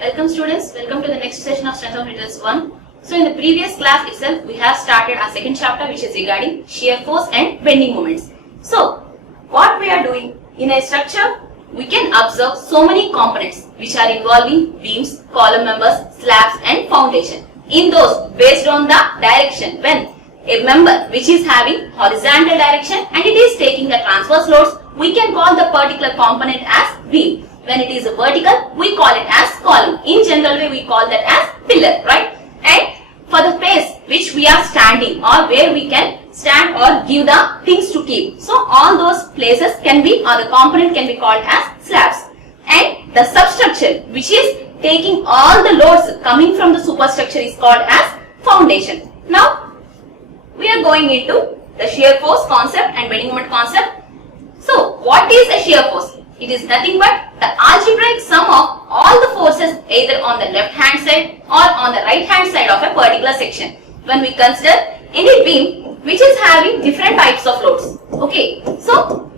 Welcome students, welcome to the next session of Strength of Materials 1. So in the previous class itself, we have started our second chapter which is regarding shear force and bending moments. So what we are doing in a structure, we can observe so many components which are involving beams, column members, slabs and foundation. In those, based on the direction, when a member which is having horizontal direction and it is taking the transverse loads, we can call the particular component as beam. When it is vertical, we call it as column. In general way, we call that as pillar, right? And for the place which we are standing or where we can stand or give the things to keep. So all those places can be, or the component can be called as slabs. And the substructure which is taking all the loads coming from the superstructure is called as foundation. Now we are going into the shear force concept and bending moment concept. So what is a shear force? It is nothing but the algebraic sum of all the forces either on the left hand side or on the right hand side of a particular section. When we consider any beam which is having different types of loads. Okay, so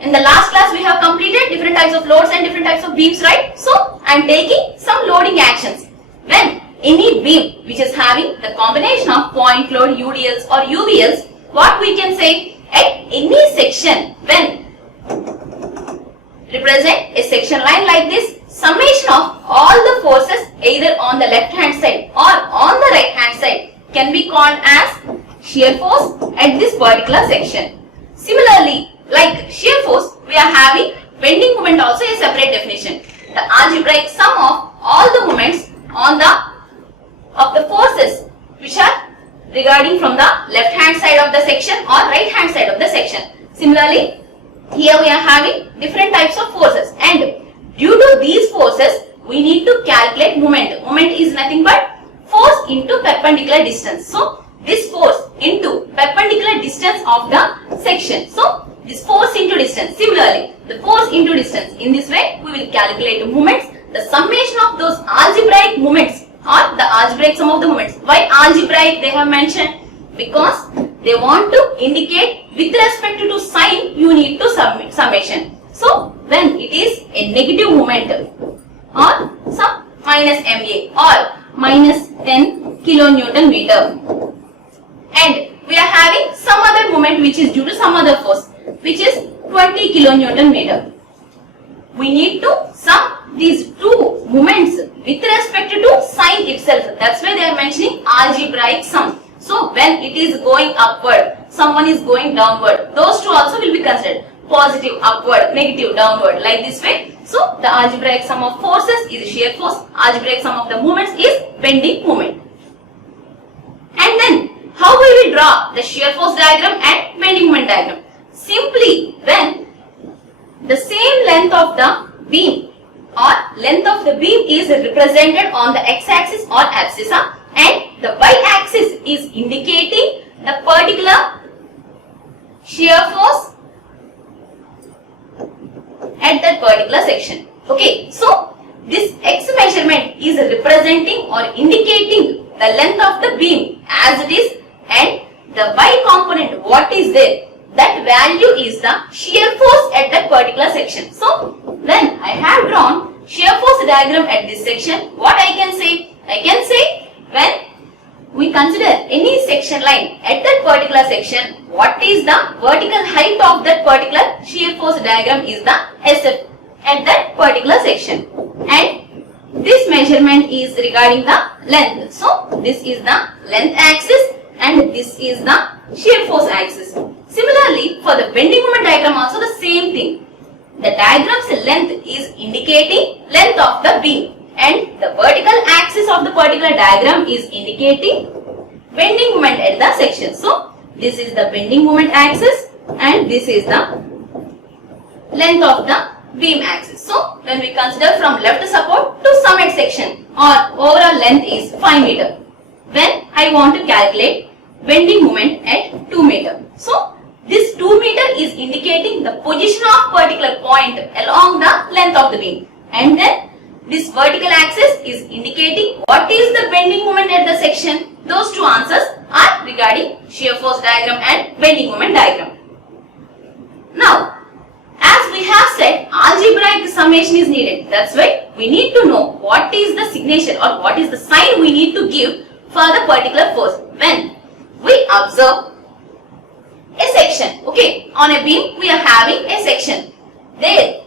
in the last class we have completed different types of loads and different types of beams, right? So I am taking some loading actions. When any beam which is having the combination of point load UDLs or UVLs, what we can say at any section when represent a section line like this, summation of all the forces either on the left hand side or on the right hand side can be called as shear force at this particular section. Similarly, like shear force, we are having bending moment also a separate definition. The algebraic sum of all the moments on the forces which are regarding from the left hand side of the section or right hand side of the section. Similarly, here we are having different types of forces, and due to these forces we need to calculate moment. Moment is nothing but force into perpendicular distance. So this force into perpendicular distance of the section. So this force into distance. Similarly, the force into distance. In this way we will calculate moments. The summation of those algebraic moments or the algebraic sum of the moments. Why algebraic they have mentioned? Because they want to indicate with respect to sign you need to submit summation. So when it is a negative moment or some minus MA or minus 10 kilonewton meter, and we are having some other moment which is due to some other force which is 20 kilonewton meter. We need to sum these two moments with respect to sign itself. That's why they are mentioning algebraic sum. So when it is going upward, someone is going downward, those two also will be considered. Positive upward, negative downward, like this way. So the algebraic sum of forces is shear force, algebraic sum of the moments is bending moment. And then how we will draw the shear force diagram and bending moment diagram? Simply when the same length of the beam or length of the beam is represented on the x-axis or abscissa, and the y-axis is indicating the particular shear force at that particular section. Okay, so this x measurement is representing or indicating the length of the beam as it is, and the y component what is there, that value is the shear force at that particular section. So when I have drawn shear force diagram at this section, what I can say? I can say when we consider any section line at that particular section, what is the vertical height of that particular shear force diagram is the SF at that particular section, and this measurement is regarding the length. So this is the length axis and this is the shear force axis. Similarly, for the bending moment diagram also the same thing. The diagram's length is indicating length of the beam, and the vertical axis of the particular diagram is indicating bending moment at the section. So this is the bending moment axis and this is the length of the beam axis. So when we consider from left support to summit section, our overall length is 5 meter. When I want to calculate bending moment at 2 meter. So this 2 meter is indicating the position of particular point along the length of the beam, and then this vertical axis is indicating what is the bending moment at the section. Those two answers are regarding shear force diagram and bending moment diagram. Now As we have said, algebraic summation is needed. That's why we need to know what is the signature or what is the sign we need to give for the particular force. When we observe a section, okay, on a beam we are having a section. There,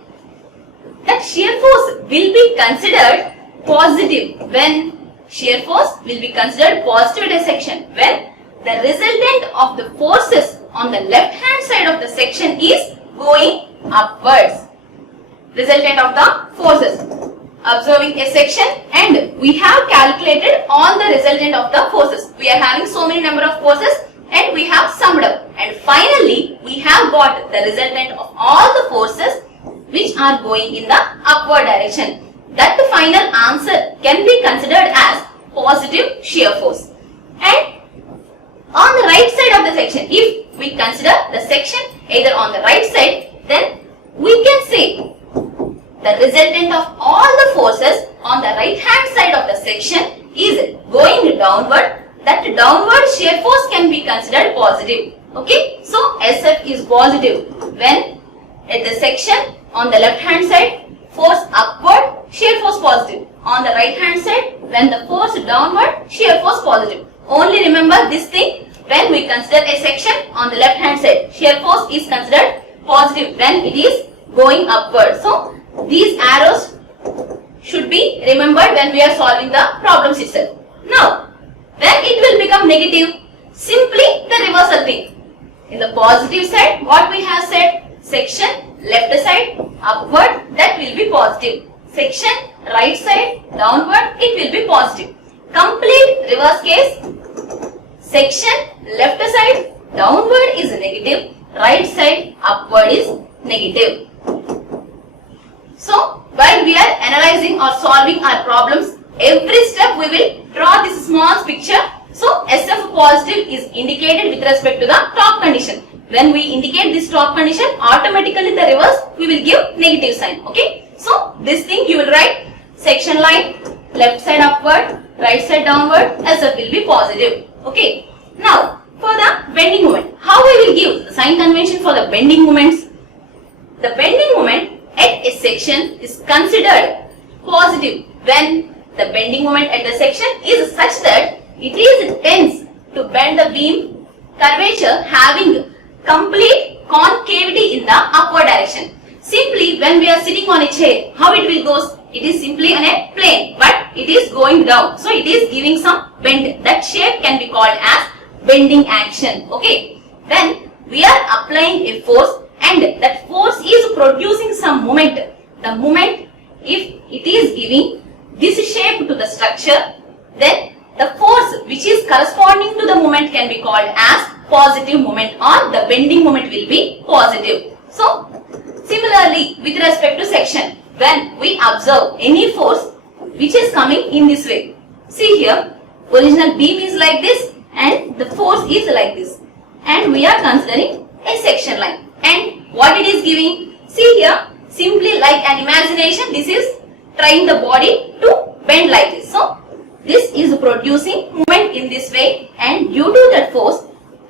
that shear force will be considered positive. When shear force will be considered positive at a section, when the resultant of the forces on the left hand side of the section is going upwards. Resultant of the forces. Observing a section and we have calculated all the resultant of the forces. We are having so many number of forces and we have summed up. And finally, we have got the resultant of all the forces which are going in the upward direction. That final answer can be considered as positive shear force. And on the right side of the section, if we consider the section either on the right side, then we can say the resultant of all the forces on the right hand side of the section is going downward. That downward shear force can be considered positive. Okay, so SF is positive when at the section on the left hand side force upward, shear force positive. On the right hand side, when the force downward, shear force positive. Only remember this thing, when we consider a section on the left hand side, shear force is considered positive when it is going upward. So these arrows should be remembered when we are solving the problems itself. Now, when it will become negative, simply the reversal thing. In the positive side, what we have said, section left side upward, that will be positive. Section right side downward, it will be positive. Complete reverse case, section left side downward is negative, right side upward is negative. So, while we are analyzing or solving our problems, every step we will draw this small picture. So, SF positive is indicated with respect to the top condition. When we indicate this top condition, automatically the reverse we will give negative sign. Okay. So, this thing you will write section line, left side upward, right side downward, SF will be positive. Okay. Now, for the bending moment, how we will give the sign convention for the bending moments? The bending moment at a section is considered positive when the bending moment at the section is such that it is tends to bend the beam curvature having complete concavity in the upward direction. Simply when we are sitting on a chair, how it will go? It is simply on a plane, but it is going down. So it is giving some bend. That shape can be called as bending action. Okay. Then we are applying a force and that force is producing some moment. The moment, if it is giving this shape to the structure, then the force which is corresponding to the moment can be called as positive moment or the bending moment will be positive. So, similarly with respect to section, when we observe any force which is coming in this way, see here, original beam is like this and the force is like this, and we are considering a section line, and what it is giving, see here, simply like an imagination, this is trying the body to bend like this. So, this is producing movement in this way, and due to that force,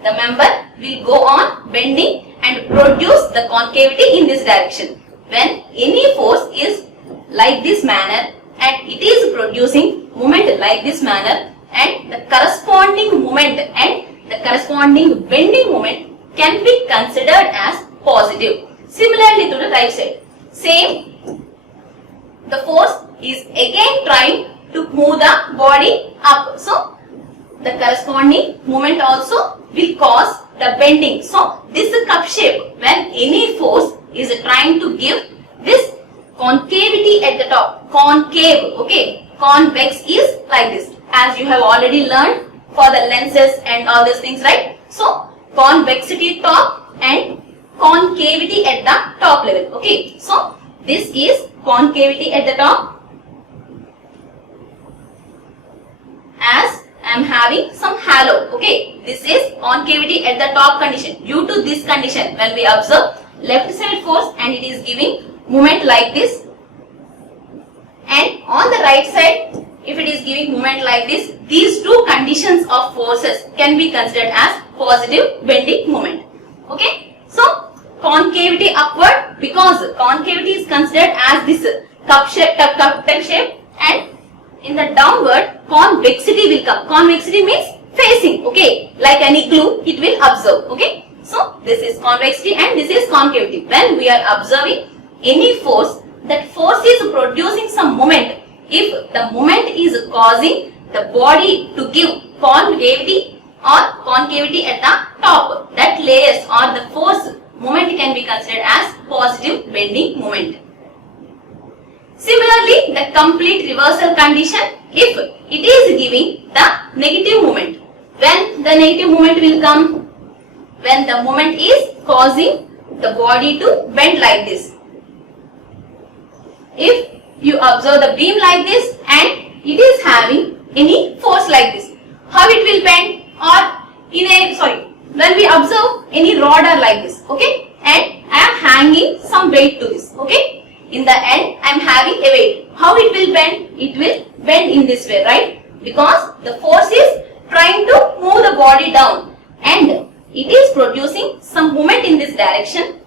the member will go on bending and produce the concavity in this direction. When any force is like this manner and it is producing movement like this manner, and the corresponding moment and the corresponding bending moment can be considered as positive. Similarly to the right side, same, the force is again trying to move the body up. So, the corresponding moment also will cause the bending. So, this cup shape, when any force is trying to give this concavity at the top, concave, okay, convex is like this, as you have already learned for the lenses and all these things, right? So, convexity top and concavity at the top level, okay. So, this is concavity at the top. As I am having some halo, okay, this is concavity at the top condition. Due to this condition, when we observe left side force and it is giving movement like this, and on the right side, if it is giving movement like this, these two conditions of forces can be considered as positive bending moment. Okay, so concavity upward because concavity is considered as this cup shape, tuck shape, and in the downward convexity will come. Convexity means facing, okay, like an igloo it will observe, okay. So this is convexity and this is concavity. When we are observing any force, that force is producing some moment. If the moment is causing the body to give concavity or concavity at the top, that layers or the force moment can be considered as positive bending moment. Similarly, the complete reversal condition, if it is giving the negative moment. When the negative moment will come? When the moment is causing the body to bend like this. If you observe the beam like this and it is having any force like this, how it will bend? Or when we observe any rod or like this, okay, and I am hanging some weight to this, okay. In the end, I am having a weight. How it will bend? It will bend in this way, right? Because the force is trying to move the body down and it is producing some movement in this direction.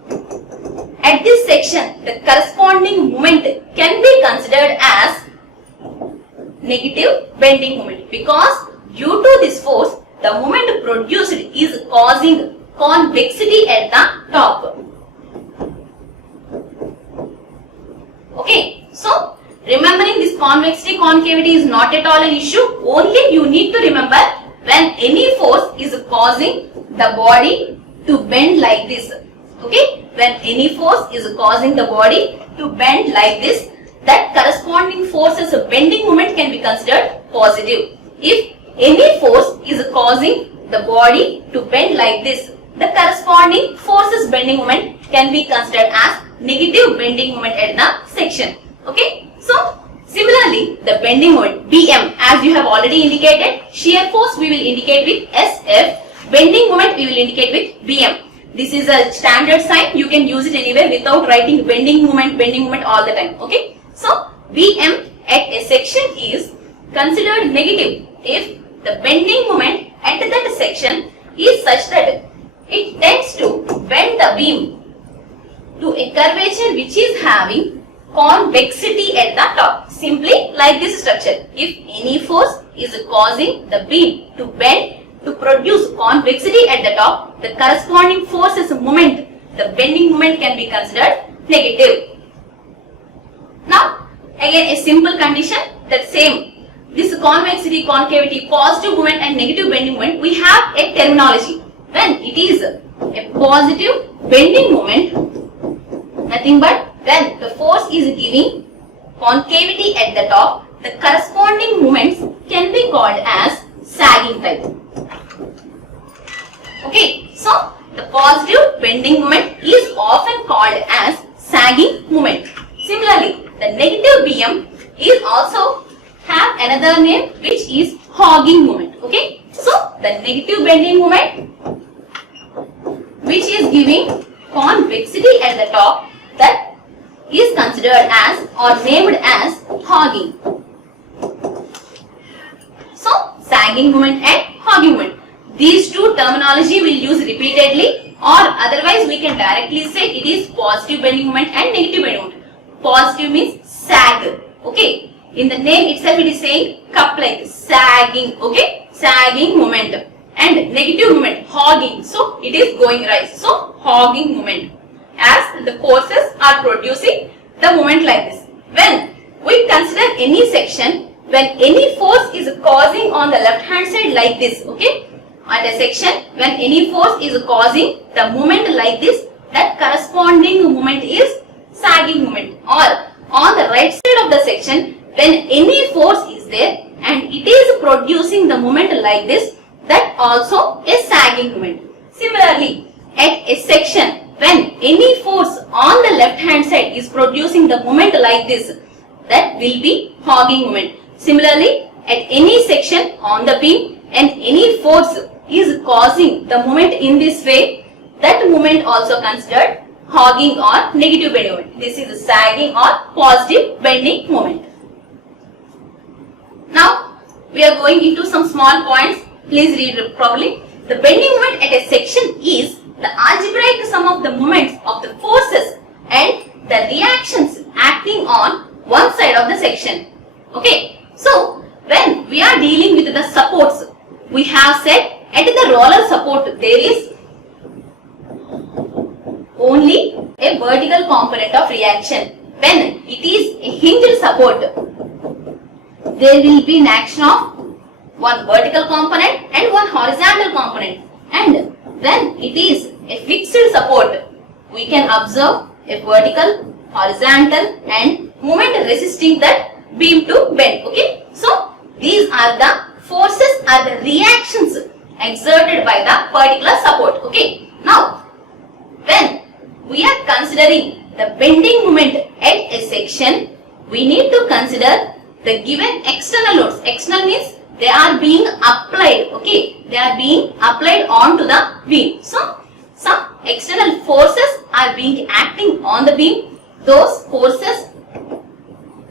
At this section, the corresponding moment can be considered as negative bending moment, because due to this force, the moment produced is causing convexity at the top. Okay, so remembering this convexity, concavity is not at all an issue. Only you need to remember when any force is causing the body to bend like this. Okay, when any force is causing the body to bend like this, that corresponding force's bending moment can be considered positive. If any force is causing the body to bend like this, the corresponding force's bending moment can be considered as negative bending moment at the section. Okay, so similarly, the bending moment BM, as you have already indicated, shear force we will indicate with SF, bending moment we will indicate with BM. This is a standard sign. You can use it anywhere without writing bending moment all the time. Okay, so BM at a section is considered negative if the bending moment at that section is such that it tends to bend the beam to a curvature which is having convexity at the top. Simply like this structure. If any force is causing the beam to bend to produce convexity at the top, the corresponding force's moment, the bending moment can be considered negative. Now, again a simple condition, that same, this convexity, concavity, positive moment and negative bending moment, we have a terminology. When it is a positive bending moment, nothing but when the force is giving concavity at the top, the corresponding moments can be called as sagging type. Okay, so the positive bending moment is often called as sagging moment. Similarly, the negative BM is also have another name which is hogging moment. Okay, so the negative bending moment which is giving convexity at the top, that is considered as or named as hogging. So sagging moment and hogging moment, these two terminology we'll use repeatedly, or otherwise we can directly say it is positive bending moment and negative bending moment. Positive means sag. Okay, in the name itself it is saying cup like sagging. Okay, sagging moment. And negative moment hogging, so it is going rise. So hogging moment, as the forces are producing the moment like this. When we consider any section, when any force is causing on the left hand side like this, okay, at a section when any force is causing the moment like this, that corresponding moment is sagging moment. Or on the right side of the section, when any force is there and it is producing the moment like this, that also a sagging moment. Similarly, at a section when any force on the left hand side is producing the moment like this, that will be hogging moment. Similarly, at any section on the beam and any force is causing the moment in this way, that moment also considered hogging or negative bending moment. This is sagging or positive bending moment. Now, we are going into some small points. Please read it properly. The bending moment at a section is the algebraic sum of the moments of the forces and the reactions acting on one side of the section. Okay, so when we are dealing with the supports, we have said at the roller support there is only a vertical component of reaction. When it is a hinged support, there will be an action of one vertical component and one horizontal component. And when it is a fixed support, we can observe a vertical, horizontal and moment resisting that beam to bend. Okay, so these are the forces or the reactions exerted by the particular support. Okay, now when we are considering the bending moment at a section, we need to consider the given external loads. External means they are being applied. Okay, they are being applied onto the beam. So some external forces are being acting on the beam. Those forces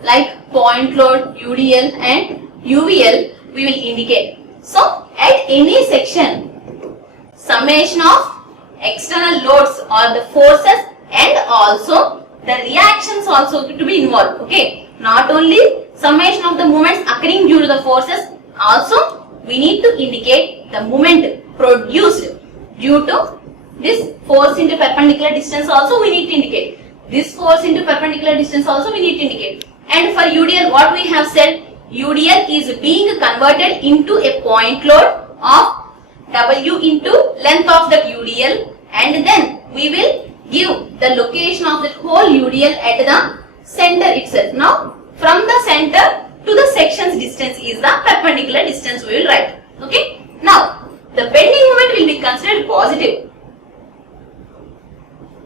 like point load, UDL and UVL we will indicate. So at any section, summation of external loads or the forces and also the reactions also to be involved. Okay, not only summation of the moments occurring due to the forces, also we need to indicate the moment produced due to this force into perpendicular distance also we need to indicate. This force into perpendicular distance also we need to indicate. And for UDL, what we have said, UDL is being converted into a point load of W into length of that UDL, and then we will give the location of that whole UDL at the center itself. Now from the center to the section's distance is the perpendicular distance we will write. Okay. Now the bending moment will be considered positive.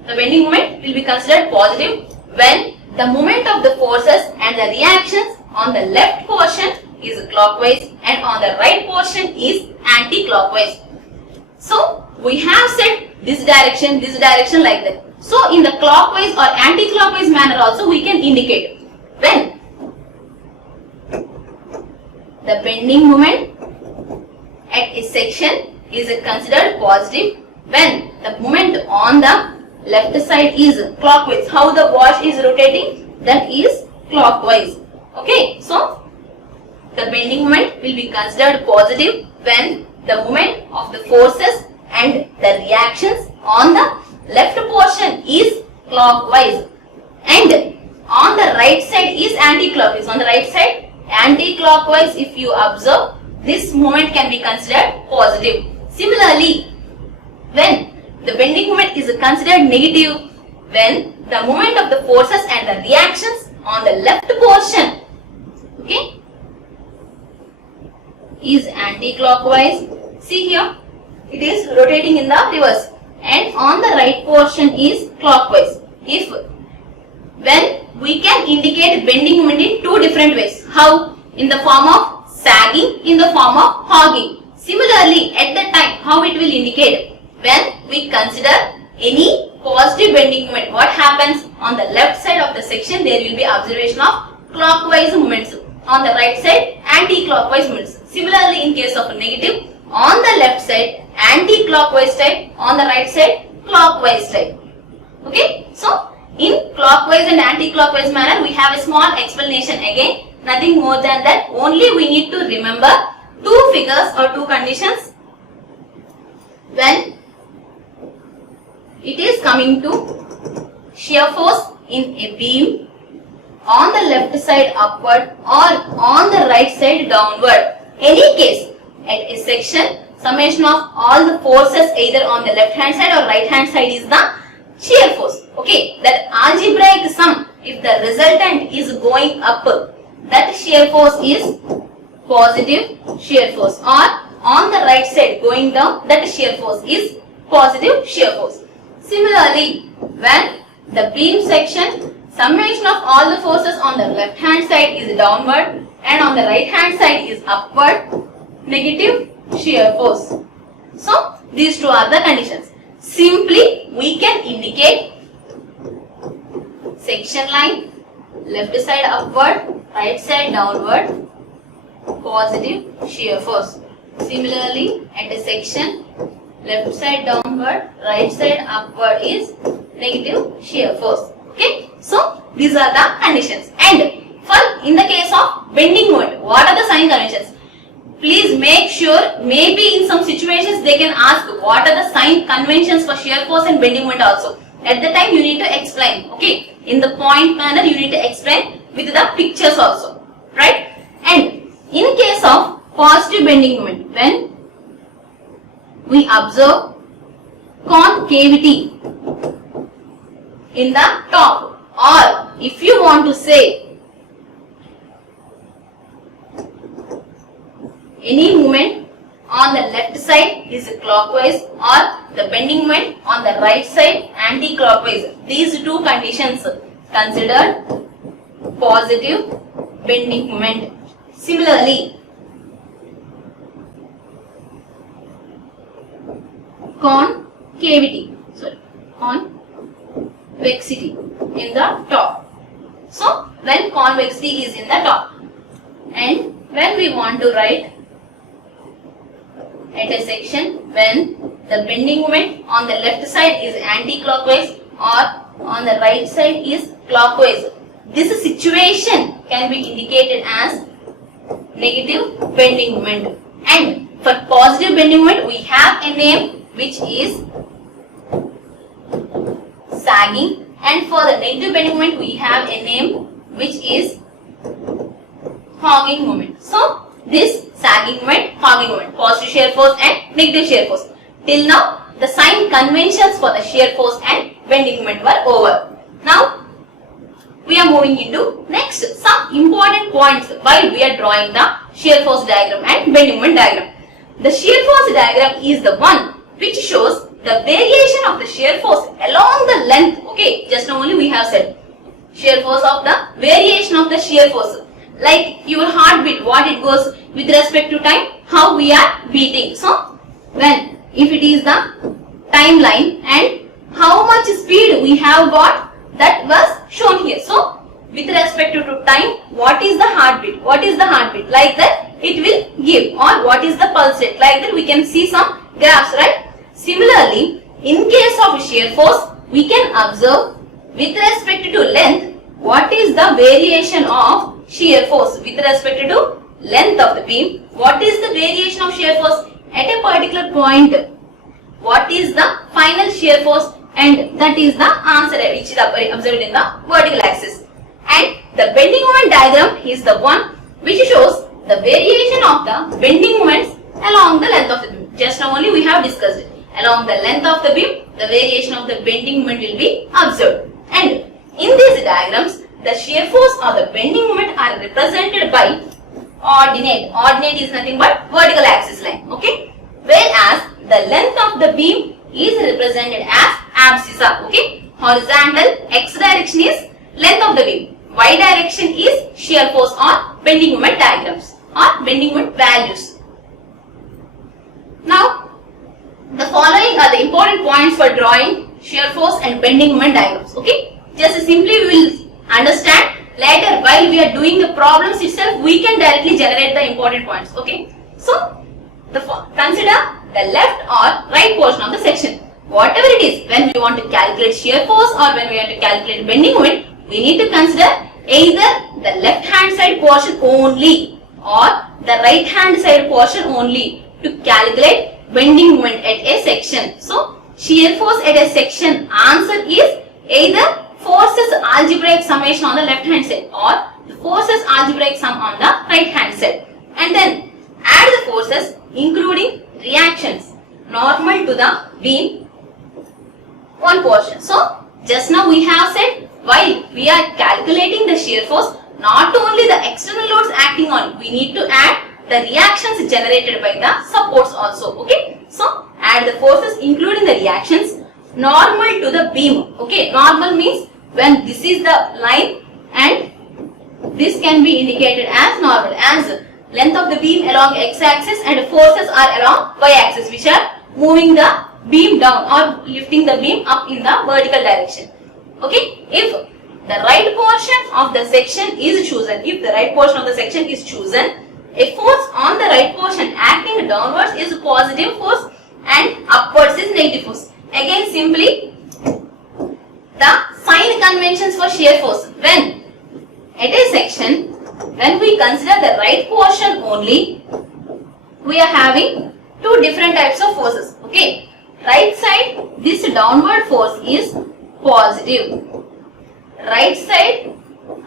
The bending moment will be considered positive when the moment of the forces and the reactions on the left portion is clockwise and on the right portion is anti-clockwise. So we have set this direction like that. So in the clockwise or anti-clockwise manner also we can indicate when the bending moment at a section is considered positive when the moment on the left side is clockwise. How the watch is rotating, that is clockwise. Okay, so the bending moment will be considered positive when the moment of the forces and the reactions on the left portion is clockwise and on the right side is anti-clockwise. On the right side anti-clockwise, if you observe, this moment can be considered positive. Similarly, when the bending moment is considered negative when the moment of the forces and the reactions on the left portion, okay, is anti-clockwise. See here, it is rotating in the reverse, and on the right portion is clockwise. When we can indicate bending moment in two different ways. How? In the form of sagging, in the form of hogging. Similarly, at that time, how it will indicate? When we consider any positive bending moment, what happens on the left side of the section, there will be observation of clockwise movements. On the right side, anti-clockwise movements. Similarly, in case of negative, on the left side, anti-clockwise type, on the right side, clockwise type. Okay, so in clockwise and anti-clockwise manner, we have a small explanation again. Nothing more than that. Only we need to remember two figures or two conditions. When it is coming to shear force in a beam on the left side upward or on the right side downward. Any case, at a section, summation of all the forces either on the left hand side or right hand side is the shear force. Okay, that algebraic sum, if the resultant is going up, that shear force is positive shear force, or on the right side going down, that shear force is positive shear force. Similarly, when the beam section, summation of all the forces on the left hand side is downward and on the right hand side is upward, negative shear force. So these two are the conditions. Simply we can indicate section line, left side upward, right side downward, positive shear force. Similarly, at a section, left side downward, right side upward is negative shear force. Okay, so these are the conditions. And for in the case of bending moment, what are the sign conventions? Please make sure, maybe in some situations they can ask what are the sign conventions for shear force and bending moment also. At the time you need to explain, okay, in the point manner you need to explain with the pictures also, right? And in case of positive bending moment, when we observe concavity in the top, or if you want to say any movement on the left side is clockwise or the bending moment on the right side anti-clockwise, these two conditions considered positive bending moment. Similarly, convexity in the top. So when convexity is in the top, and when we want to write at a section when the bending moment on the left side is anti-clockwise or on the right side is clockwise, this situation can be indicated as negative bending moment. And for positive bending moment we have a name which is sagging, and for the negative bending moment we have a name which is hogging moment. So this sagging moment, hogging moment, positive shear force and negative shear force. Till now the sign conventions for the shear force and bending moment were over. Now we are moving into next some important points while we are drawing the shear force diagram and bending moment diagram. The shear force diagram is the one which shows the variation of the shear force along the length. Okay, just now only we have said shear force of the variation of the shear force, like your heartbeat, what it goes with respect to time, how we are beating. So when if it is the timeline and how much speed we have got, that was shown here. So with respect to time, what is the heartbeat, what is the heartbeat, like that it will give, or what is the pulse rate, like that we can see some graphs, right? Similarly, in case of shear force, we can observe with respect to length, what is the variation of shear force with respect to length of the beam, what is the variation of shear force at a particular point, what is the final shear force, and that is the answer which is observed in the vertical axis. And the bending moment diagram is the one which shows the variation of the bending moments along the length of the beam. Just now only we have discussed it. Along the length of the beam, the variation of the bending moment will be observed. And in these diagrams, the shear force or the bending moment are represented by ordinate. Ordinate is nothing but vertical axis line. Okay. Whereas the length of the beam is represented as abscissa. Okay. Horizontal x direction is length of the beam. Y direction is shear force or bending moment diagrams or bending moment values. Now, the following are the important points for drawing shear force and bending moment diagrams. Okay. Just simply we will understand later while we are doing the problems itself, we can directly generate the important points. Okay. So, consider the left or right portion of the section. Whatever it is, when we want to calculate shear force or when we want to calculate bending moment, we need to consider either the left hand side portion only or the right hand side portion only to calculate bending moment at a section. So, shear force at a section answer is either forces algebraic summation on the left hand side or the forces algebraic sum on the right hand side. And then add the forces including reactions normal to the beam one portion. So, just now we have said while we are calculating the shear force, not only the external loads acting on, we need to add the reactions generated by the supports also. Okay. So, add the forces including the reactions normal to the beam. Okay. Normal means when this is the line and this can be indicated as normal, as length of the beam along x-axis and forces are along y-axis, which are moving the beam down or lifting the beam up in the vertical direction. Okay. If the right portion of the section is chosen, a force on the right portion acting downwards is positive force and upwards is negative force. Again, simply the sign conventions for shear force. When at a section, when we consider the right portion only, we are having two different types of forces. Okay, right side, this downward force is positive. Right side,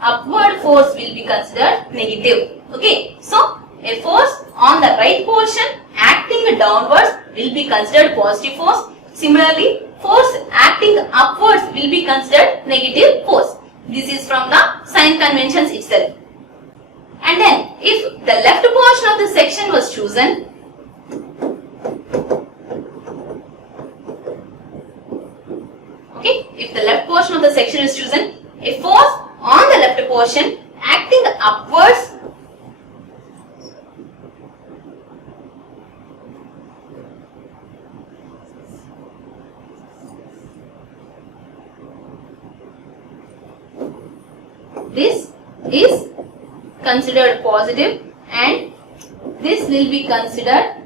upward force will be considered negative. Okay, so a force on the right portion acting downwards will be considered positive force. Similarly, force acting upwards will be considered negative force. This is from the sign conventions itself. And then, if the left portion of the section was chosen, okay, if the left portion of the section is chosen, a force on the left portion acting upwards this is considered positive and this will be considered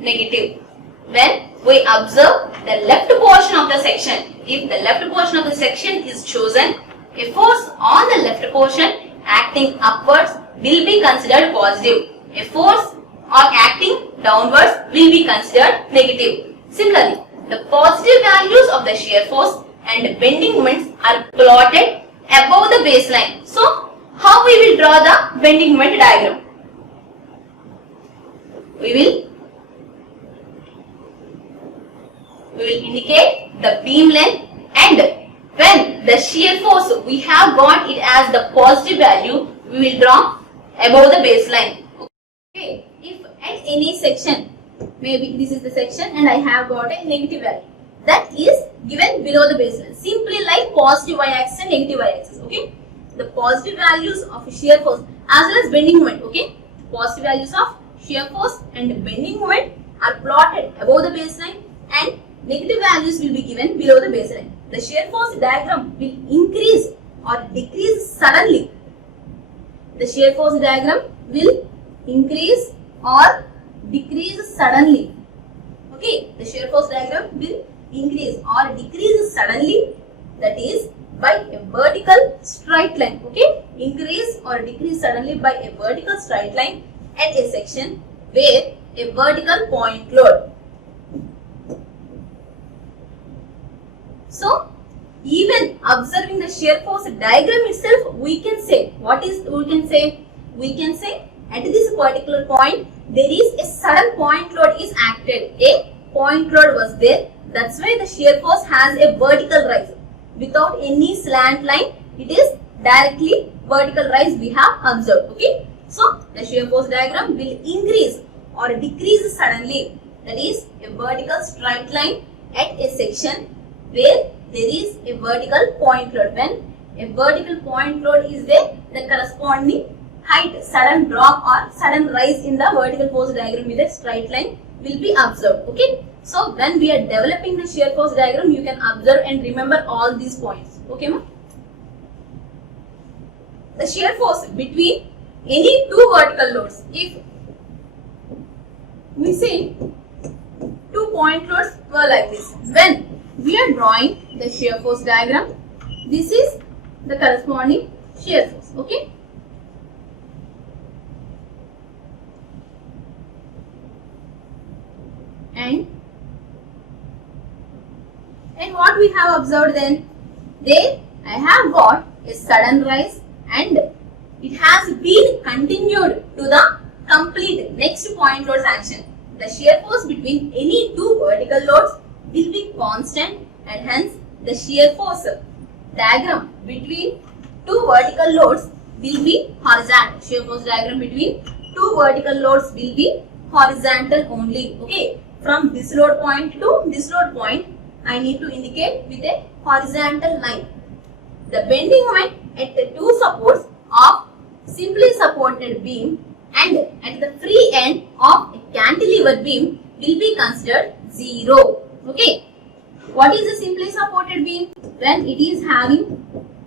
negative. When we observe the left portion of the section, if the left portion of the section is chosen, a force on the left portion acting upwards will be considered positive. A force or acting downwards will be considered negative. Similarly, the positive values of the shear force and bending moments are plotted above the baseline. So, how we will draw the bending moment diagram? We will indicate the beam length, and when the shear force we have got it as the positive value, we will draw above the baseline. Okay, if at any section, maybe this is the section and I have got a negative value, that is given below the baseline, simply like positive y-axis and negative y-axis. Okay, the positive values of shear force as well as bending moment. Okay, positive values of shear force and bending moment are plotted above the baseline and negative values will be given below the baseline. The shear force diagram will increase or decrease suddenly. The shear force diagram will increase or decrease suddenly. Okay, the shear force diagram will increase or decrease suddenly, that is by a vertical straight line. Okay, increase or decrease suddenly by a vertical straight line at a section where a vertical point load. So, even observing the shear force diagram itself, we can say, what is we can say? We can say at this particular point there is a sudden point load is acted. A point load was there. That's why the shear force has a vertical rise. Without any slant line, it is directly vertical rise we have observed. Okay. So, the shear force diagram will increase or decrease suddenly. That is a vertical straight line at a section where there is a vertical point load. When a vertical point load is there, the corresponding height, sudden drop or sudden rise in the vertical force diagram with a straight line will be observed. Okay. So, when we are developing the shear force diagram, you can observe and remember all these points. Okay, ma? The shear force between any two vertical loads. If we say two point loads were like this, when we are drawing the shear force diagram, this is the corresponding shear force. Okay. And what we have observed then? There I have got a sudden rise and it has been continued to the complete next point loads action. The shear force between any two vertical loads will be constant and hence the shear force diagram between two vertical loads will be horizontal. Shear force diagram between two vertical loads will be horizontal only. Okay. From this load point to this load point, I need to indicate with a horizontal line. The bending moment at the two supports of simply supported beam and at the free end of a cantilever beam will be considered 0. Okay. What is a simply supported beam? When it is having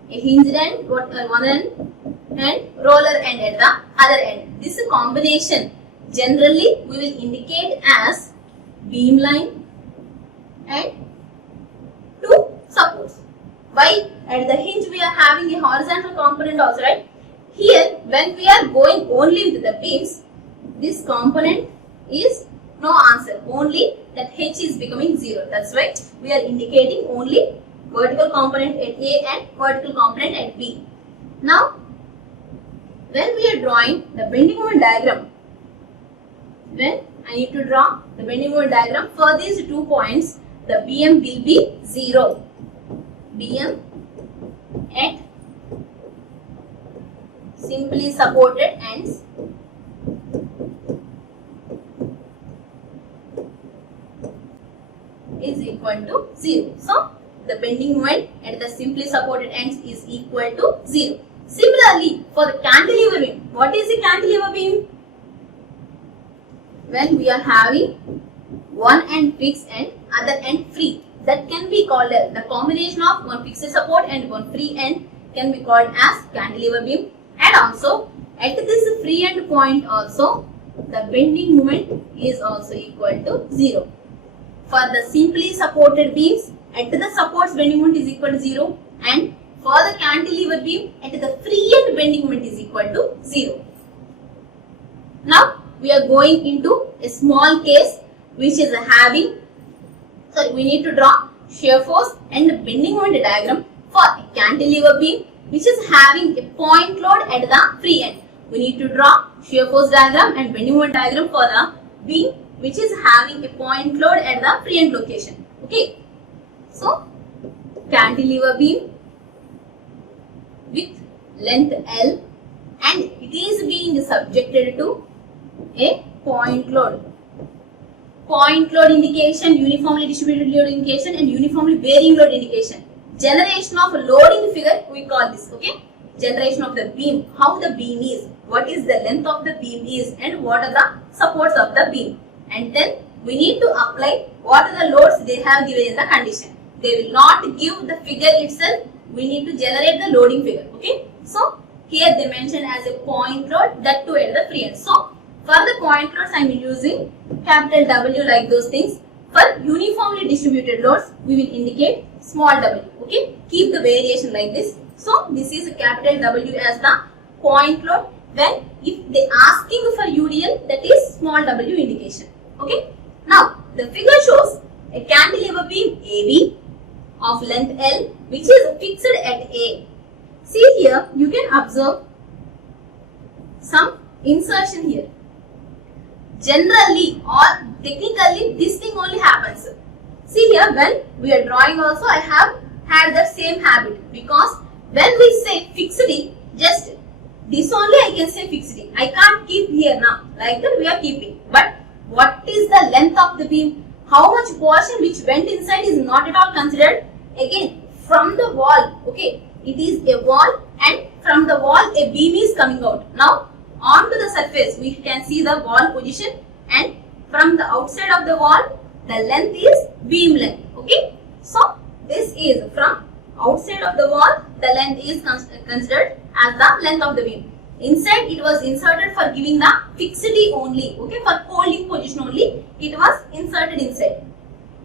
a hinged end one end and roller end at the other end. This combination generally we will indicate as beam line and two supports. Why? At the hinge we are having the horizontal component also, right? Here, when we are going only with the beams, this component is no answer. Only that H is becoming 0. That's why we are indicating only vertical component at A and vertical component at B. Now, when we are drawing the bending moment diagram, when I need to draw the bending moment diagram for these 2 points, the BM will be 0. BM at simply supported ends is equal to 0. So, the bending moment at the simply supported ends is equal to 0. Similarly, for the cantilever beam, what is the cantilever beam? When we are having one end fixed and other end free, that can be called as the combination of one fixed support and one free end can be called as cantilever beam. And also at this free end point also the bending moment is also equal to 0. For the simply supported beams, at the supports bending moment is equal to 0, and for the cantilever beam at the free end bending moment is equal to 0. Now we are going into a small case which is having, we need to draw shear force and bending moment diagram for a cantilever beam which is having a point load at the free end. We need to draw shear force diagram and bending moment diagram for the beam which is having a point load at the free end location. Okay. So, cantilever beam with length L and it is being subjected to a point load. Point load indication, uniformly distributed load indication and uniformly varying load indication. Generation of loading figure we call this, okay. Generation of the beam, how the beam is, what is the length of the beam is and what are the supports of the beam. And then we need to apply what are the loads they have given in the condition. They will not give the figure itself, we need to generate the loading figure, okay. So, here they mention as a point load, that too at the free end. So, for the point loads I am using capital W like those things. For uniformly distributed loads, we will indicate small w, okay. Keep the variation like this. So, this is a capital W as the point load. When if they asking for UDL, that is small w indication, okay. Now, the figure shows a cantilever beam AB of length L which is fixed at A. See here, you can observe some insertion here. Generally or technically this thing only happens. See here, when we are drawing also I have had the same habit, because when we say fixity, just this only I can say fixity. I can't keep here now, like that we are keeping. But what is the length of the beam? How much portion which went inside is not at all considered. Again, from the wall, okay, it is a wall and from the wall a beam is coming out. Now, onto the surface we can see the wall position, and from the outside of the wall the length is beam length, okay. So, this is from outside of the wall, the length is considered as the length of the beam. Inside it was inserted for giving the fixity only, okay, for holding position only it was inserted inside.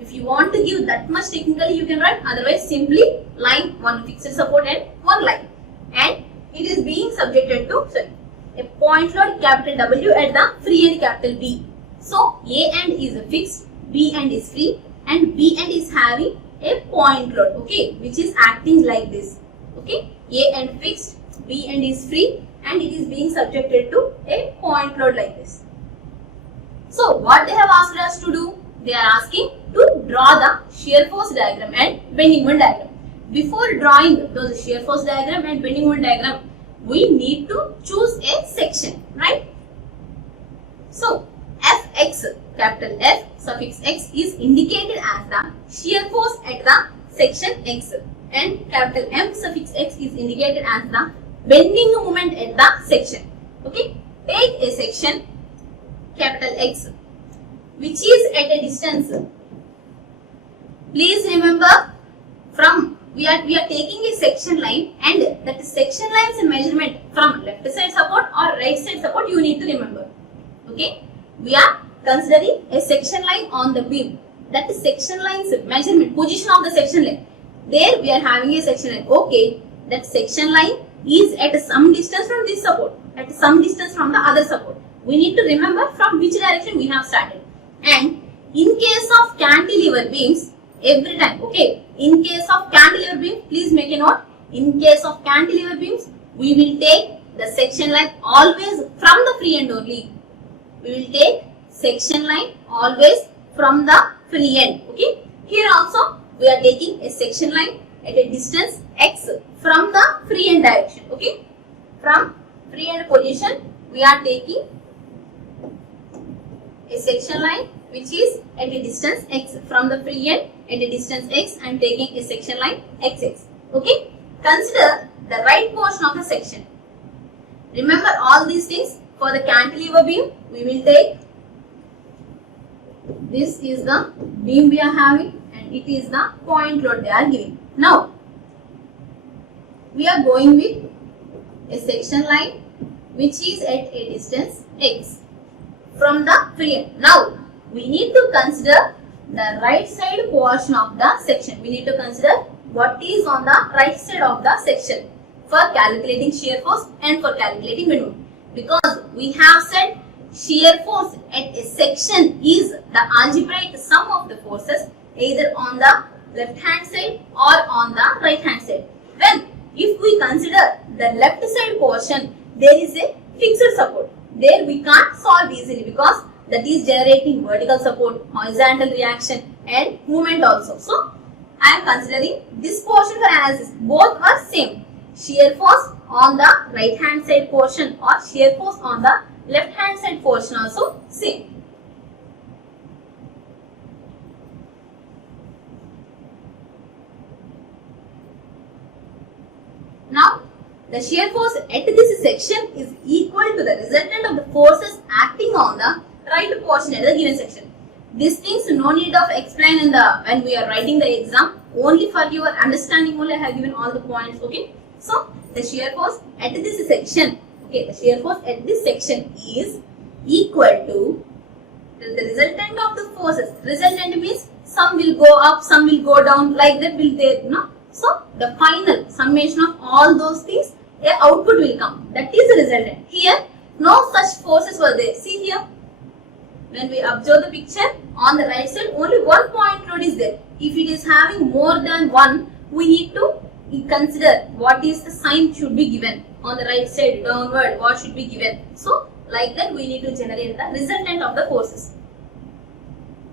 If you want to give that much technically you can write, otherwise simply line one fixed support and one line. And it is being subjected to a point load capital W at the free end capital B. So, A end is fixed, B end is free and B end is having a point load, okay, which is acting like this, okay. A end fixed, B end is free and it is being subjected to a point load like this. So, what they have asked us to do? They are asking to draw the shear force diagram and bending moment diagram. Before drawing those shear force diagram and bending moment diagram, we need to choose a section, right? So, Fx, capital F suffix x is indicated as the shear force at the section x, and capital M suffix x is indicated as the bending moment at the section, okay. Take a section capital X which is at a distance. Please remember, from we are taking a section line, and that section line's measurement from left side support or right side support you need to remember, okay. We are considering a section line on the beam. That section line's measurement, position of the section line. there we are having a section line. Okay, that section line is at some distance from this support, at some distance from the other support. We need to remember from which direction we have started. And in case of cantilever beams, every time, okay, in case of cantilever beam, please make a note. In case of cantilever beams, we will take the section line always from the free end only. We will take section line always from the free end. Okay. Here also we are taking a section line at a distance x from the free end direction. Okay. From free end position, we are taking a section line which is at a distance x from the free end at a distance x and taking a section line xx. Okay. Consider the right portion of the section. Remember all these things. For the cantilever beam, we will take, this is the beam we are having and it is the point load they are giving. Now, we are going with a section line which is at a distance x from the free end. Now, we need to consider the right side portion of the section. We need to consider what is on the right side of the section for calculating shear force and for calculating minimum. Because we have said shear force at a section is the algebraic sum of the forces either on the left hand side or on the right hand side. Then if we consider the left side portion, there is a fixed support. There we can't solve easily because that is generating vertical support, horizontal reaction and movement also. So I am considering this portion for analysis. Both are same. Shear force on the right hand side portion or shear force on the left hand side portion also same. Now, the shear force at this section is equal to the resultant of the forces acting on the right portion at the given section. These things no need of explain in the when we are writing the exam. Only for your understanding only I have given all the points. Okay. So, the shear force at this section, okay, the shear force at this section is equal to the resultant of the forces. Resultant means some will go up, some will go down, like that will there, no? So, the final summation of all those things, a output will come. That is the resultant. Here, no such forces were there. See here, when we observe the picture, on the right side, only one point load is there. If it is having more than one, we need to consider what is the sign should be given on the right side downward, what should be given. So like that we need to generate the resultant of the forces.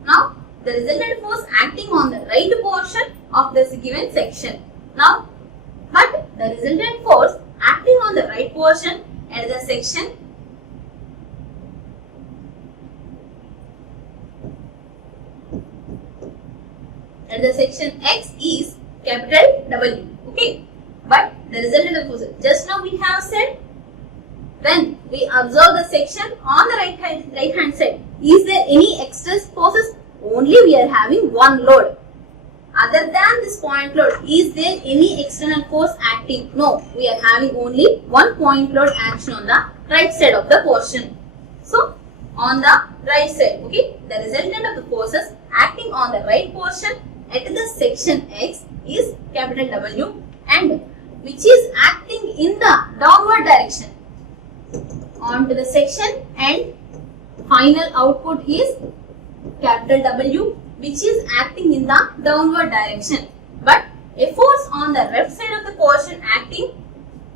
Now the resultant force acting on the right portion of this given section. Now but the resultant force acting on the right portion at the section X is capital W. Okay, but the resultant of force, just now we have said when we observe the section on the right hand side, is there any extra forces? Only we are having one load. Other than this point load, is there any external force acting? No, we are having only one point load action on the right side of the portion. So on the right side, okay, the resultant of the forces acting on the right portion at the section X is capital W and which is acting in the downward direction onto the section, and final output is capital W which is acting in the downward direction. But a force on the left side of the portion acting,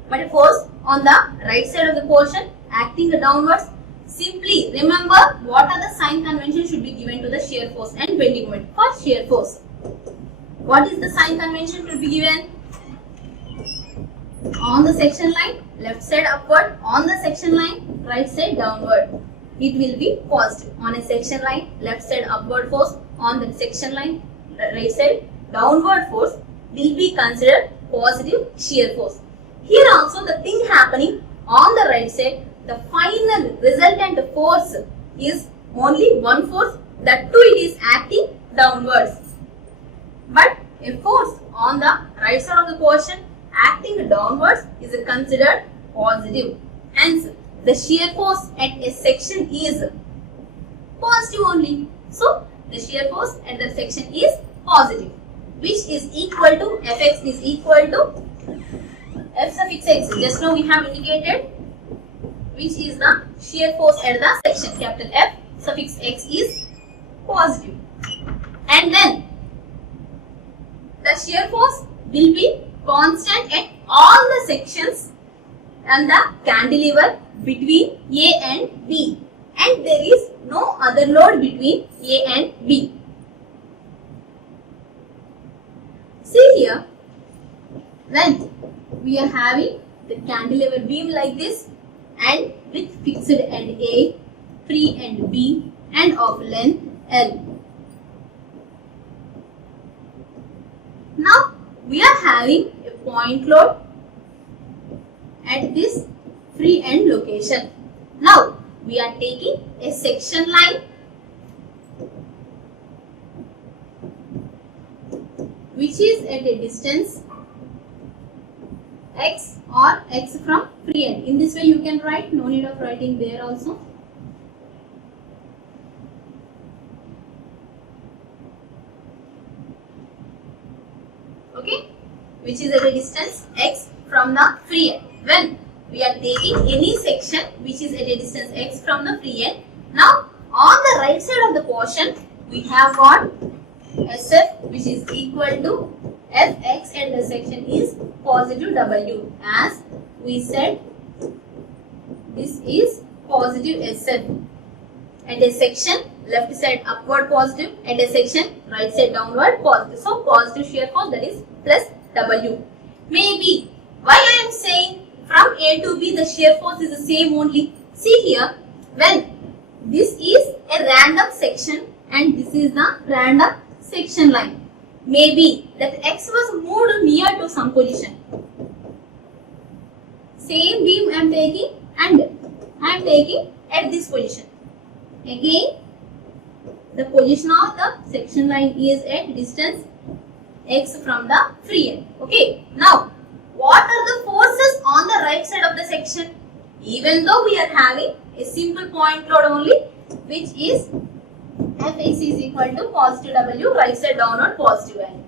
but a force on the right side of the portion acting downwards. Simply remember what are the sign convention should be given to the shear force and bending moment. For shear force, what is the sign convention to be given? On the section line, left side upward, on the section line, right side downward. It will be positive. On a section line, left side upward force, on the section line, right side downward force will be considered positive shear force. Here also the thing happening on the right side, the final resultant force is only one force, that too it is acting downwards. But a force on the right side of the portion acting downwards is considered positive. Hence, the shear force at a section is positive only. So, the shear force at the section is positive. which is equal to Fx is equal to F suffix x. Just now we have indicated which is the shear force at the section. Capital F suffix x is positive. And then the shear force will be constant at all the sections and the cantilever between A and B. And there is no other load between A and B. See here, when we are having the cantilever beam like this and with fixed end A, free end B and of length L. Now we are having a point load at this free end location. Now we are taking a section line which is at a distance x or x from free end. In this way you can write, no need of writing there also. Okay, which is at a distance x from the free end. When we are taking any section which is at a distance x from the free end, now on the right side of the portion we have got SF which is equal to Fx and the section is positive W. As we said, this is positive SF. And a section left side upward positive and a section right side downward positive. So positive shear force, that is plus W. Maybe why I am saying from A to B the shear force is the same only. See here, when this is a random section and this is the random section line. Maybe that x was moved near to some position. Same beam I am taking and I am taking at this position. Again, the position of the section line is at distance x from the free end. Okay. Now, what are the forces on the right side of the section? Even though we are having a simple point load only, which is Fx is equal to positive W, right side downward positive value.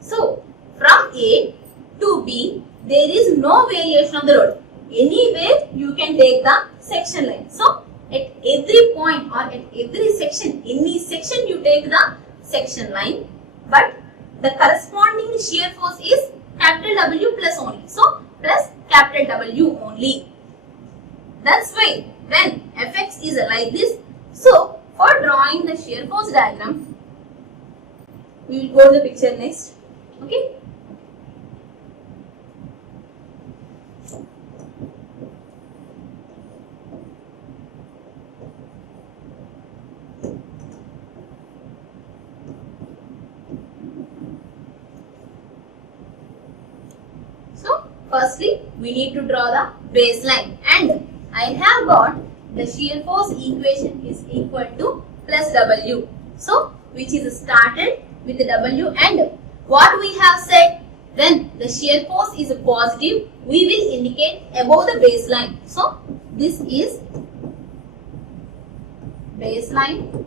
So, from A to B, there is no variation of the load. Anywhere you can take the section line. So, at every point or at every section, any section you take the section line, but the corresponding shear force is capital W plus only. So, plus capital W only. That's why when Fx is like this, so for drawing the shear force diagram, we will go to the picture next. Okay. So, firstly, we need to draw the baseline, and I have got the shear force equation is equal to plus W. So, which is started with the W, and what we have said, when the shear force is positive, we will indicate above the baseline. So, this is baseline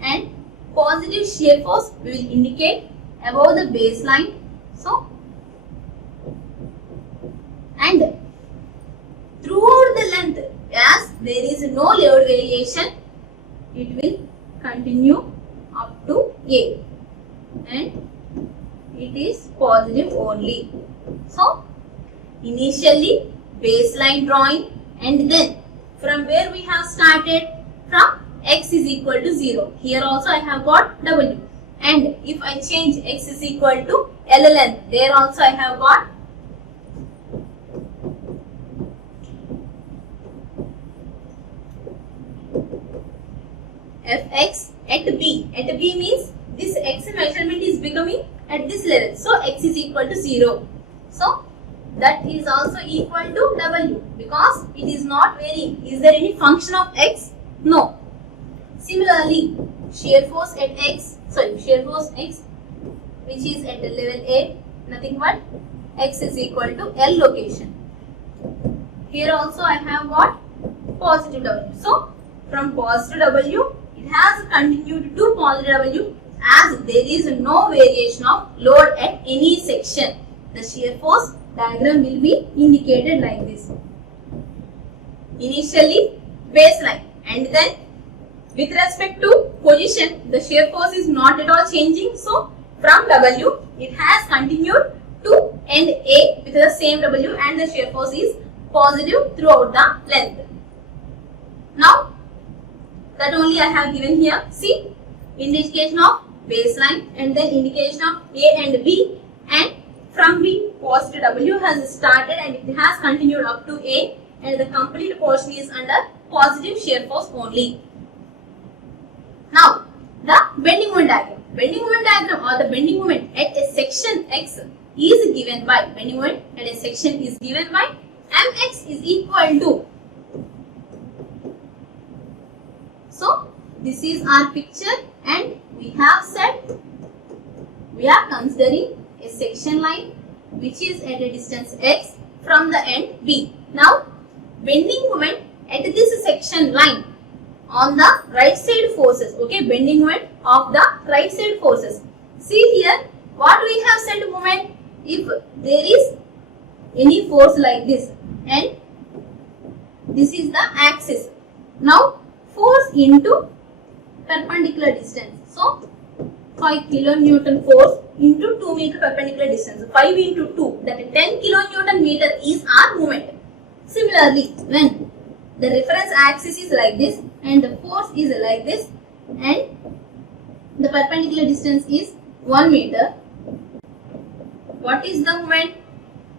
and positive shear force we will indicate above the baseline. So, and throughout the length, as there is no load variation, it will continue up to A and it is positive only. So, initially baseline drawing, and then from where we have started, from x is equal to 0. Here also I have got W, and if I change x is equal to L length, there also I have got Fx at B. At B means this x measurement is becoming at this level. So, x is equal to 0. So, that is also equal to W, because it is not varying. Is there any function of x? No. Similarly, shear force at x, shear force x, which is at the level A, nothing but x is equal to L location. Here also I have got positive W. So, from positive W, it has continued to positive W as there is no variation of load at any section. The shear force diagram will be indicated like this. Initially baseline, and then with respect to position, the shear force is not at all changing. So from W, it has continued to end A with the same W, and the shear force is positive throughout the length. Now that only I have given here. See, indication of baseline and then indication of A and B, and from B positive W has started and it has continued up to A, and the complete portion is under positive shear force only. Now the bending moment diagram. Bending moment diagram or the bending moment at a section X is given by, bending moment at a section is given by Mx is equal to. So this is our picture, and we have said we are considering a section line which is at a distance x from the end B. Now bending moment at this section line on the right side forces, okay, bending moment of the right side forces. See here what we have said moment, if there is any force like this and this is the axis. Now force into perpendicular distance. So 5 kilonewton force into 2 meter perpendicular distance. 5 into 2, that is 10 kilonewton meter is our moment. Similarly, when the reference axis is like this and the force is like this and the perpendicular distance is 1 meter, what is the moment?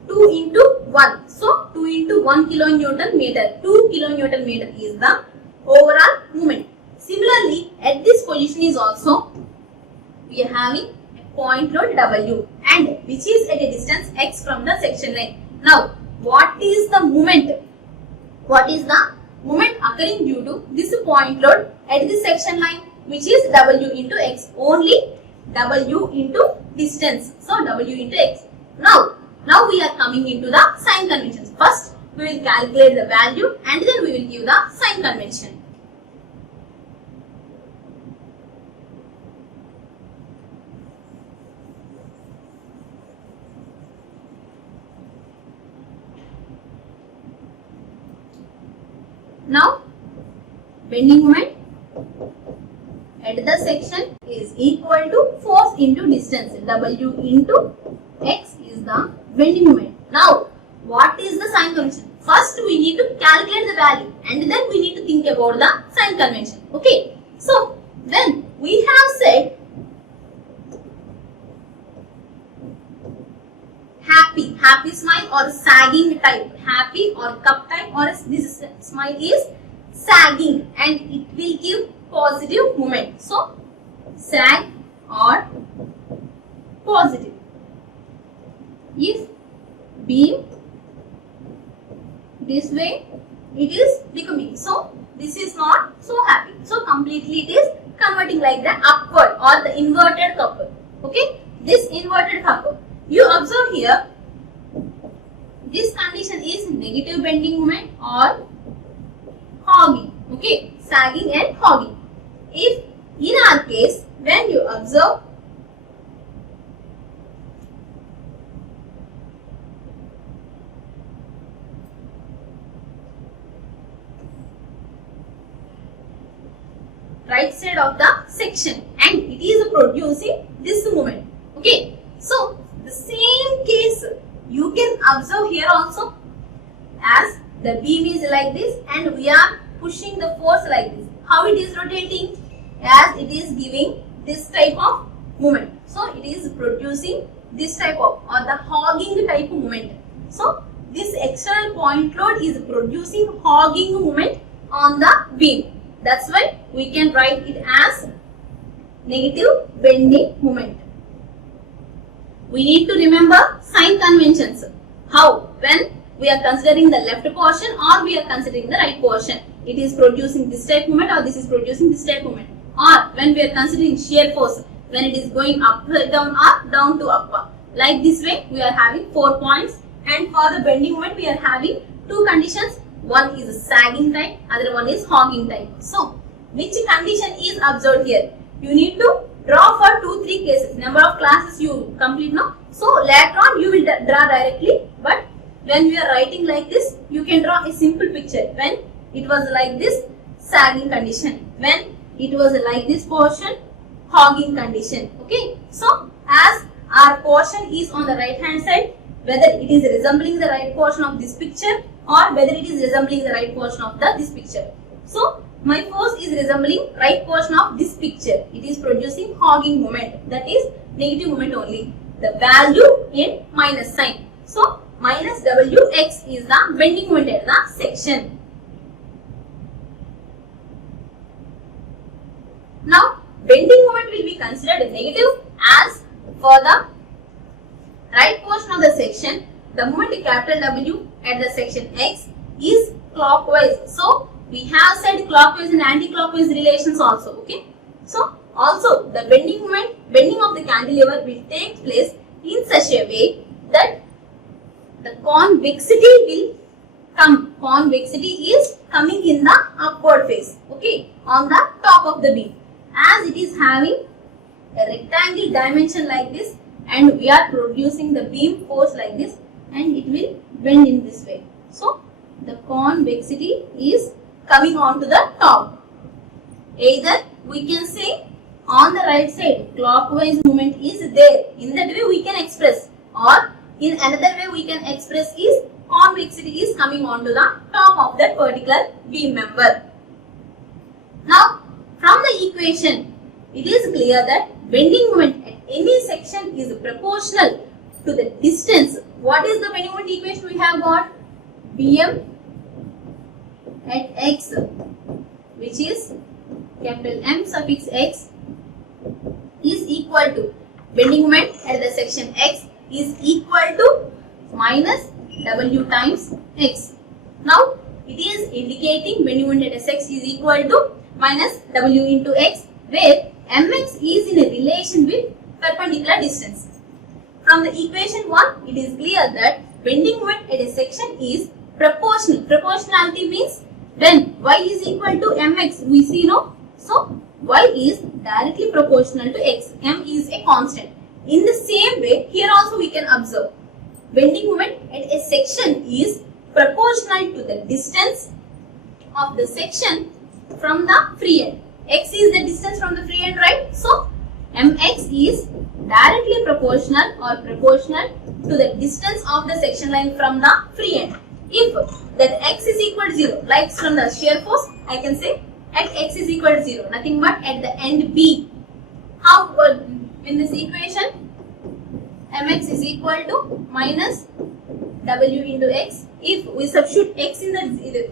2 into 1. So 2 into 1 kilonewton meter. 2 kilonewton meter is the overall moment. Similarly, at this position is also we are having a point load W, and which is at a distance x from the section line. Now what is the moment? What is the moment occurring due to this point load at this section line, which is W into x, only W into distance. So W into x. Now we are coming into the sign conventions. First we will calculate the value and then we will give the sign convention. Now bending moment at the section is equal to force into distance. W into x is the bending moment. Now what is the sign convention? First we need to calculate the value and then we need to think about the sign convention. Okay. So then we have said happy smile or sagging type, happy or cup type, or this smile is sagging and it will give positive moment. So sag or positive. If beam this way, it is becoming, so this is not so happy, so completely it is converting like the upward or the inverted cup. Okay, this inverted cup, you observe here, this condition is negative bending moment or hogging. Okay, sagging and hogging. If in our case, when you observe right side of the section and it is producing this moment. Okay, so the same case you can observe here also, as the beam is like this and we are pushing the force like this. How it is rotating? As it is giving this type of movement. So it is producing this type of or the hogging type of movement. So this external point load is producing hogging movement on the beam. That's why we can write it as negative bending moment. We need to remember sign conventions. How? When we are considering the left portion or we are considering the right portion. It is producing this type movement or this is producing this type movement. Or when we are considering shear force, when it is going up down or down to up. Like this way we are having 4 points, and for the bending moment we are having 2 conditions. One is sagging type, other one is hogging type. So which condition is observed here? You need to draw for 2-3 cases. Number of classes you complete now. So later on you will draw directly, but when we are writing like this, you can draw a simple picture. When it was like this, sagging condition. When it was like this portion, hogging condition. Okay. So as our portion is on the right hand side, whether it is resembling the right portion of this picture or whether it is resembling the right portion of this picture. So my force is resembling right portion of this picture. It is producing hogging moment, that is negative moment only. The value in minus sign. So minus Wx is the bending moment at the section. Now bending moment will be considered negative as for the right portion of the section, the moment capital W at the section X is clockwise. So we have said clockwise and anti-clockwise relations also. Okay. So also the bending of the cantilever will take place in such a way that the convexity will come. Convexity is coming in the upward phase. Okay. On the top of the beam. As it is having a rectangle dimension like this, and we are producing the beam force like this, and it will bend in this way. So the convexity is coming on to the top. Either we can say on the right side clockwise movement is there. In that way we can express, or in another way we can express is convexity is coming on to the top of that particular beam member. Now from the equation, it is clear that bending moment at any section is proportional to the distance. What is the bending moment equation we have got? Bm at x, which is capital M suffix x, is equal to bending moment at the section x is equal to minus W times x. Now it is indicating bending moment at x is equal to minus W into x, where mx is in a relation with perpendicular distance. From the equation 1, it is clear that bending moment at a section is proportional. Proportionality means when y is equal to mx, we see no. So y is directly proportional to x. M is a constant. In the same way, here also we can observe bending moment at a section is proportional to the distance of the section from the free end. X is the distance from the free end, right? So mx is directly proportional or proportional to the distance of the section line from the free end. If that x is equal to 0, like from the shear force, I can say at x is equal to 0, nothing but at the end B. How in this equation, mx is equal to minus W into x. If we substitute x in the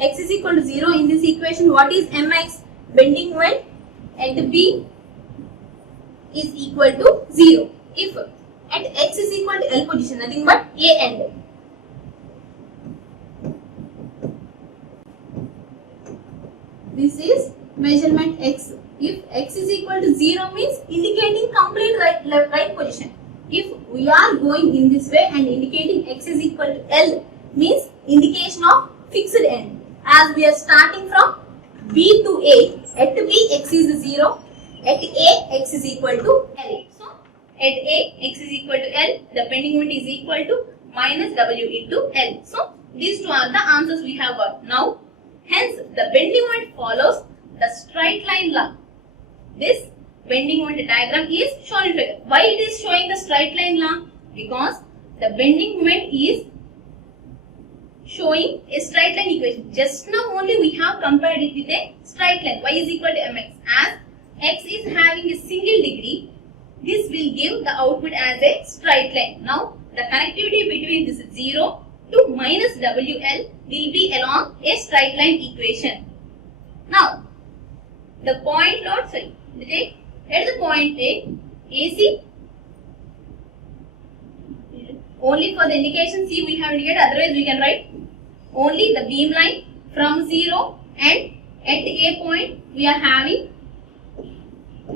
x is equal to 0 in this equation, what is mx? Bending moment at B is equal to 0. If at x is equal to L position, nothing but A end. This is measurement x. If x is equal to 0 means indicating complete right position. If we are going in this way and indicating x is equal to L means indication of fixed end. As we are starting from B to A, at B x is 0, at A x is equal to L. So at A x is equal to L, the bending moment is equal to minus W into L. So these two are the answers we have got. Now hence the bending moment follows the straight line law. This bending moment diagram is shown in figure. Why it is showing the straight line law? Because the bending moment is showing a straight line equation. Just now only we have compared it with a straight line. Y is equal to mx. As x is having a single degree, this will give the output as a straight line. Now the connectivity between this 0 to minus WL will be along a straight line equation. Now the point load, at the point A, AC, only for the indication C we have indicated, otherwise we can write only the beam line from 0, and at A point we are having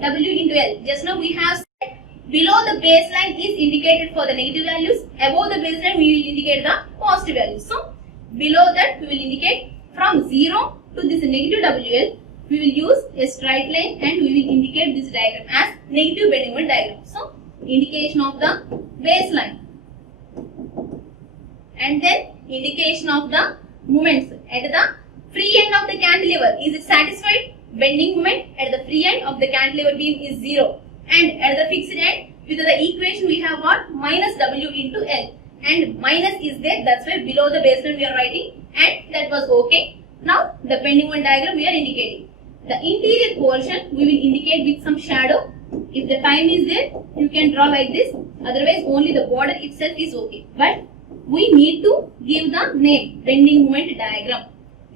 W into L. Just now we have said below the baseline is indicated for the negative values, above the baseline we will indicate the positive values. So below that we will indicate from 0 to this negative WL, we will use a straight line and we will indicate this diagram as negative bending moment diagram. So, indication of the baseline and then indication of the moments at the free end of the cantilever. Is it satisfied? Bending moment at the free end of the cantilever beam is 0, and at the fixed end with the equation we have got minus W into L, and minus is there, that's why below the baseline we are writing, and that was okay. Now the bending moment diagram we are indicating. The interior portion we will indicate with some shadow. If the time is there, you can draw like this, otherwise only the border itself is okay. But we need to give the name bending moment diagram.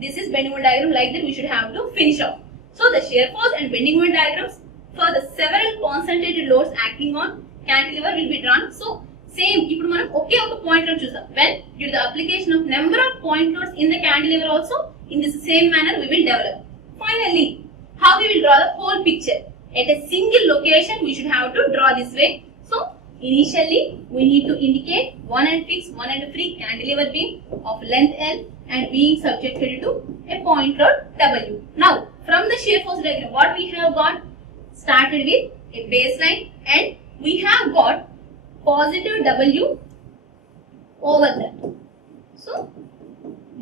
This is bending moment diagram, like that we should have to finish off. So the shear force and bending moment diagrams for the several concentrated loads acting on cantilever will be drawn. So same, ఇప్పుడు మనం ఒకే ఒక point load చూసాం. When due to the application of number of point loads in the cantilever also, in this same manner we will develop. Finally, how we will draw the whole picture? At a single location we should have to draw this way. So initially we need to indicate one and fixed, one and free cantilever beam of length L and being subjected to a point load W. Now from the shear force diagram what we have got? Started with a baseline and we have got positive W over that. So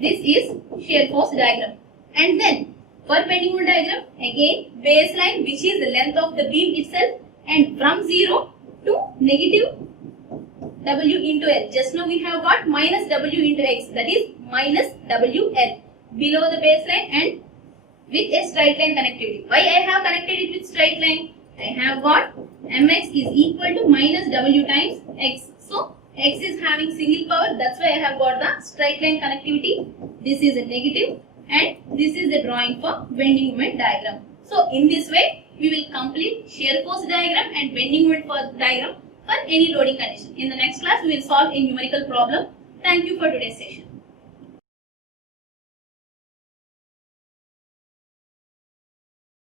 this is shear force diagram. And then for bending moment diagram, again baseline which is the length of the beam itself, and from 0 to negative W into L. Just now we have got minus W into X, that is minus WL below the baseline and with a straight line connectivity. Why I have connected it with straight line? I have got mx is equal to minus W times X. So X is having single power, that's why I have got the straight line connectivity. This is a negative and this is the drawing for bending moment diagram. So in this way we will complete shear force diagram and bending moment diagram for any loading condition. In the next class we will solve a numerical problem. Thank you for today's session.